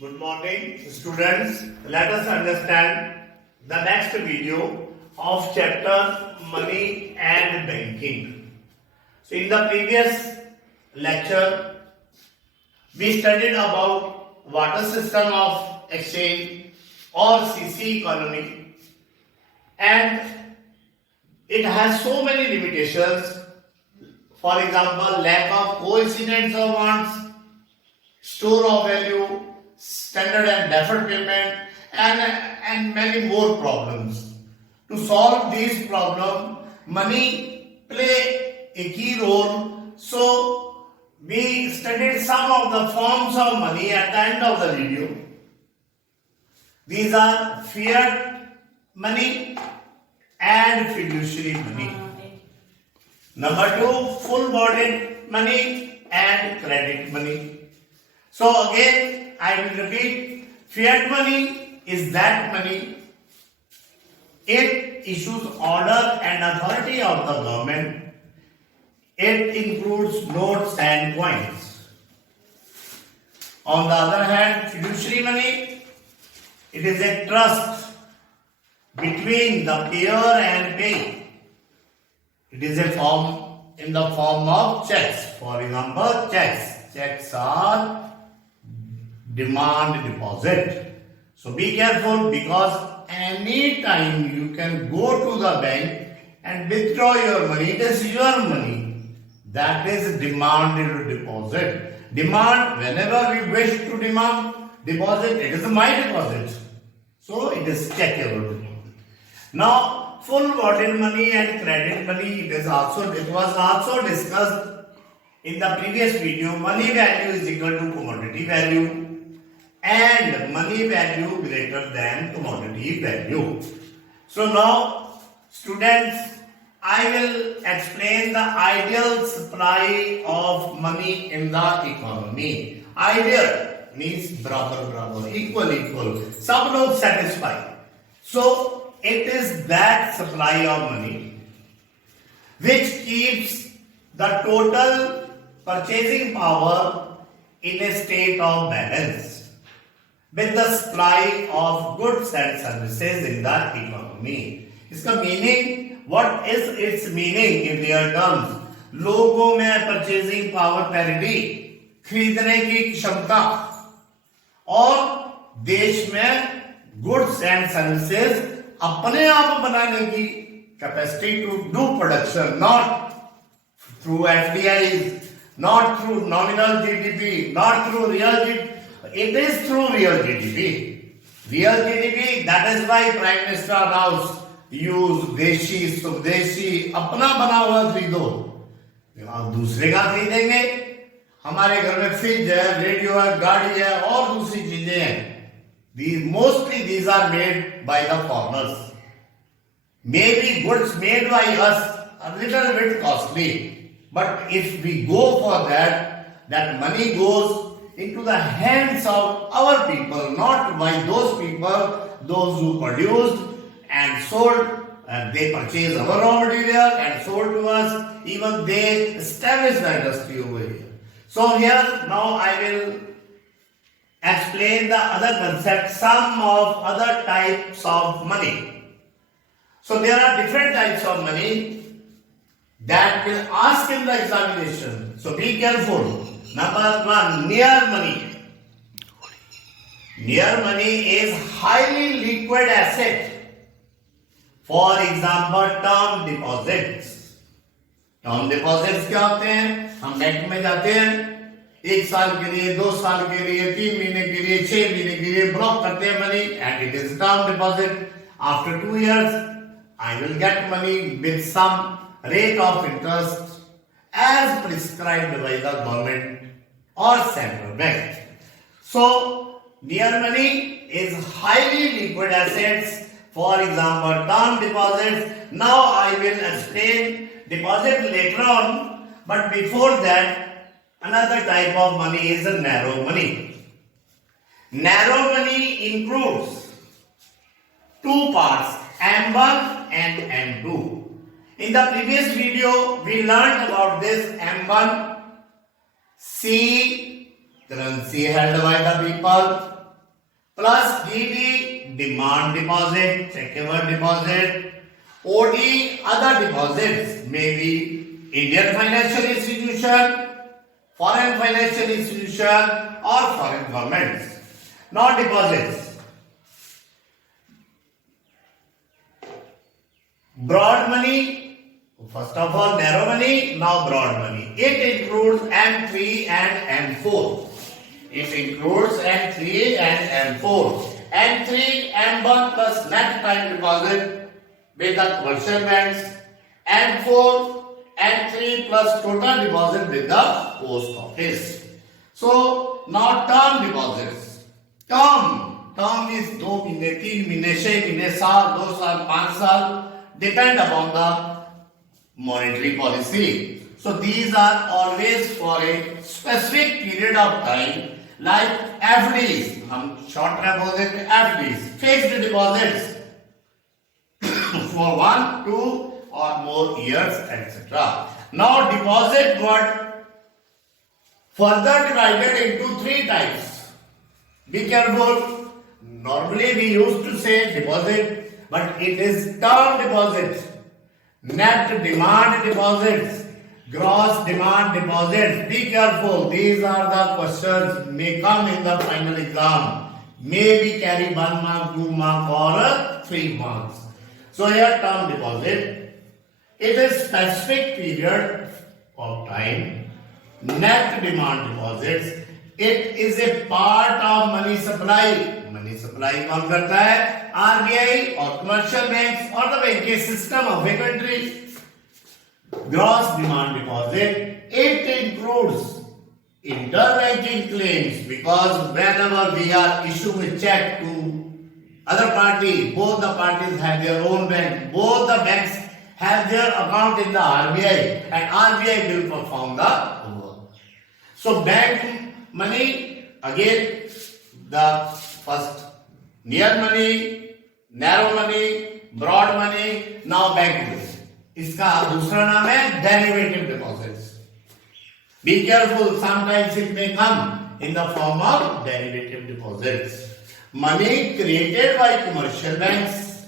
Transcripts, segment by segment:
Good morning, students. Let us understand the next video of chapter Money and Banking. So, in the previous lecture, we studied about water system of exchange or CC economy, and it has so many limitations. For example, lack of coincidence of wants, store of value, standard and deferred payment, and many more problems. To solve these problems, money play a key role. So we studied some of the forms of money at the end of the video. These are fiat money and fiduciary money. Number two, full-bodied money and credit money. So again, I will repeat, fiat money is that money. It issues order and authority of the government. It includes notes and coins. On the other hand, fiduciary money, it is a trust between the payer and payee. It is a form in the form of checks. For example, checks. Checks are demand deposit. So be careful, because any time you can go to the bank and withdraw your money. It is your money. That is demand deposit. Demand, whenever we wish to demand deposit, it is my deposit. So it is checkable. Now, full-bodied money and credit money, it was also discussed in the previous video. Money value is equal to commodity value and money value greater than commodity value. So now, students, I will explain the ideal supply of money in the economy. Ideal means barabar, equal. सब लोग satisfied. So it is that supply of money which keeps the total purchasing power in a state of balance with the supply of goods and services in the economy. इसका meaning, what is its meaning in real terms? लोगों में purchasing power parity, खरीदने की क्षमता, और देश में goods and services अपने आप बनाने की capacity to do production, not through FDIs, not through nominal GDP, not through real GDP. It is through real GDP. Real GDP, that is why Prime Minister announced use देशी स्वदेशी, अपना बना हुआ खरीदो. आप दूसरे का खरीदेंगे. हमारे घर में फ्रिज है, रेडियो है, गाड़ी है और दूसरी चीजें हैं. Mostly these are made by the foreigners. Maybe goods made by us a little bit costly, but if we go for that, that money goes into the hands of our people, not by those people, those who produced and sold. They purchased our raw material and sold to us. Even they established the industry over here. So here now I will explain the other concept, some of other types of money. So there are different types of money that will ask in the examination. So be careful. Number one, near money. Near money is highly liquid asset. For example, term deposits. Term deposits क्या होते हैं? हम bank में जाते हैं, 1 साल के लिए, 2 साल के लिए, 3 महीने के लिए, 6 महीने के लिए ब्लॉक करते हैं money, and it is term deposit. After 2 years I will get money with some rate of interest as prescribed by the government or central bank. So near money is highly liquid assets. For example, term deposits. Now I will explain deposit later on, but before that, another type of money is a narrow money. Narrow money includes two parts, M1 and M2. In the previous video, we learned about this M1, C, currency held by the people, plus DD, demand deposit, checkable deposit, OD, other deposits, may be Indian financial institution, foreign financial institution, or foreign governments. Now deposits. Broad money, first of all narrow money, now broad money. It includes M3 and M4. It includes M3 and M4. M3, M1 plus net time deposit with the commercial banks. M4, M3 plus total deposit with the post office. So now term deposits. Term is 2 महीने, 3 महीने, 6 महीने, साल, 2 साल, 5 साल, depend upon the monetary policy. So these are always for a specific period of time, like FDs. हम short term बोलते हैं FDs, fixed deposits for 1, 2 or more years, etc. Now deposit got further divided into 3 types. Be careful. Normally we used to say deposit, but it is term deposits, net demand deposits, gross demand deposits. Be careful. These are the questions may come in the final exam. Maybe carry 1 mark, 2 mark or 3 marks. So here term deposit. It is specific period of time. Net demand deposits. It is a part of money supply. Money supply कौन करता है? RBI और commercial banks और the banking system of a country. Gross demand deposit. It includes interbanking claims, because whenever we are issuing a check to other party, both the parties have their own bank. Both the banks have their account in the RBI, and RBI will perform the work. So bank money, again the first near money, narrow money, broad money, now bank money. इसका दूसरा नाम है derivative deposits. Be careful, sometimes it may come in the form of derivative deposits. Money created by commercial banks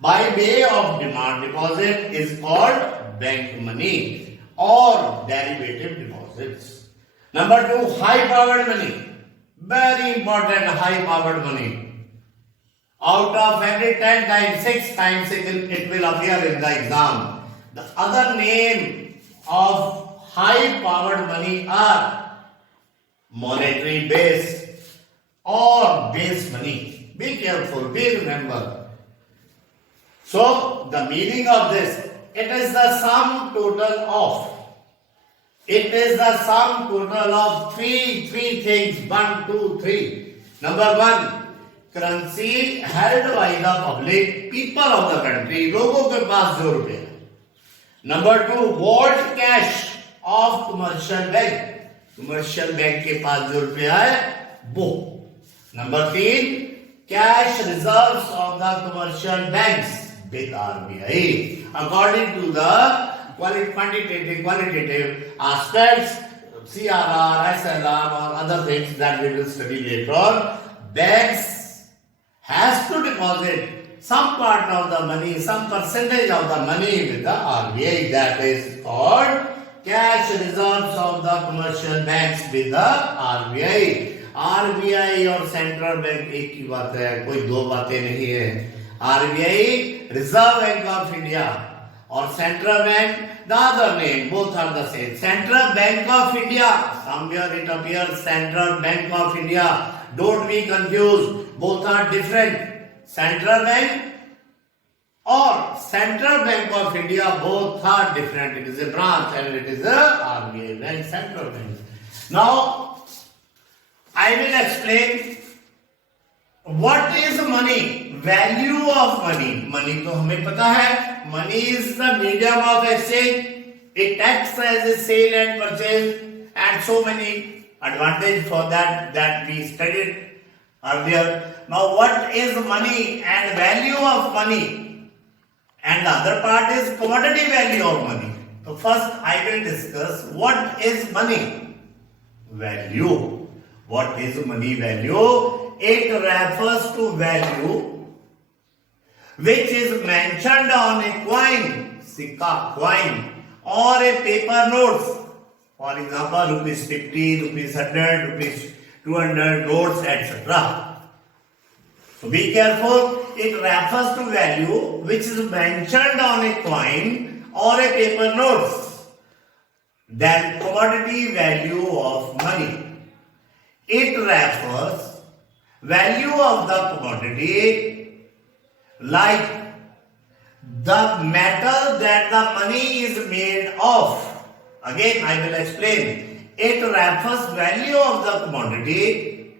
by way of demand deposit is called bank money or derivative deposits. Number 2, high powered money. Very important, high powered money. Out of every 10 times, 6 times it will appear in the exam. The other name of high powered money are monetary base or base money. Be careful, be remember. So the meaning of this, it is the sum total of. It is the sum total of three things. 1, 2, 3. Number 1, currency held by the public, people of the country, लोगों के पास जो रुपए हैं. Number 2, vault cash of commercial bank. Commercial bank के पास जो रुपया है वो. Number 3, cash reserves of the commercial banks with RBI. According to the quantitative aspects, CRR, SLR or other things that we will study later on, banks has to deposit some part of the money, some percentage of the money with the RBI. That is called cash reserves of the commercial banks with the RBI. RBI और central bank एक ही बात है, कोई दो बातें नहीं है. RBI, Reserve Bank of India, or Central Bank, the other name, both are the same. Central Bank of India, somewhere it appears Central Bank of India. Don't be confused, both are different. Central Bank or Central Bank of India, both are different. It is a branch and it is a RBI bank, Central Bank. Now, I will explain what is money. Value of money. Money तो हमें पता है. Money is the medium of exchange. It acts as a sale and purchase, and so many advantage for that we studied earlier. Now what is money and value of money? And the other part is commodity value of money. So first I will discuss what is money. Value. What is money value? it refers to value which is mentioned on a coin, sikka, coin, or a paper notes. For example, rupees 50, rupees 100, rupees 200 notes, etc. So be careful. It refers to value which is mentioned on a coin or a paper notes. Then commodity value of money. It refers value of the commodity like the metal that the money is made of. Again, I will explain. It refers value of the commodity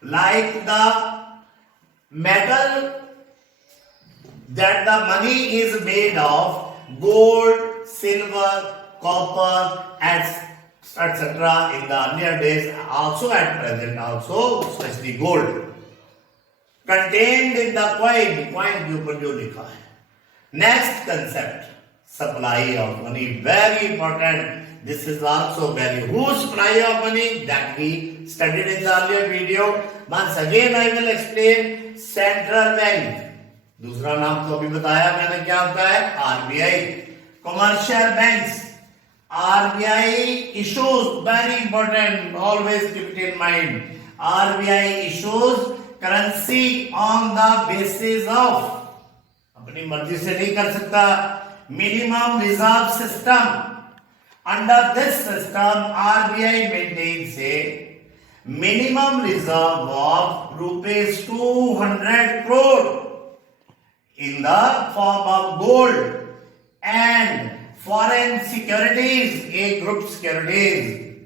like the metal that the money is made of, gold, silver, copper, etc. in the earlier days, also at present also, especially gold. Contained in the coin के ऊपर जो लिखा है. Next concept, supply of money, very important. This is also very, whose supply of money that we studied in the earlier video. Once again I will explain. Central bank, दूसरा नाम तो अभी बताया मैंने क्या होता है, RBI. Commercial banks, RBI issues, very important, always keep it in mind. RBI issues currency on the basis of, अपनी मर्जी से नहीं कर सकता, minimum reserve system. Under this system, RBI maintains a minimum reserve of rupees 200 crore in the form of gold and foreign securities, A group securities.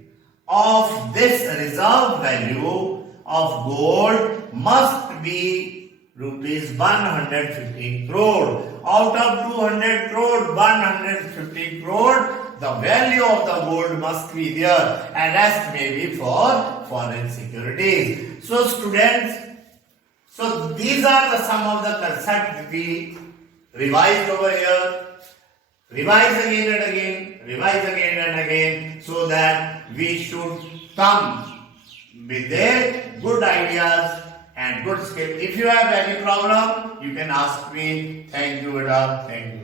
Of this reserve value of gold must be rupees 150 crore. Out of 200 crore, 150 crore, the value of the gold must be there, and rest may be for foreign securities. So students, so these are the some of the concepts we revised over here. Revise again and again, revise again and again, so that we should come with their good ideas and good skill. If you have any problem, you can ask me. Thank you, Veda. Thank you.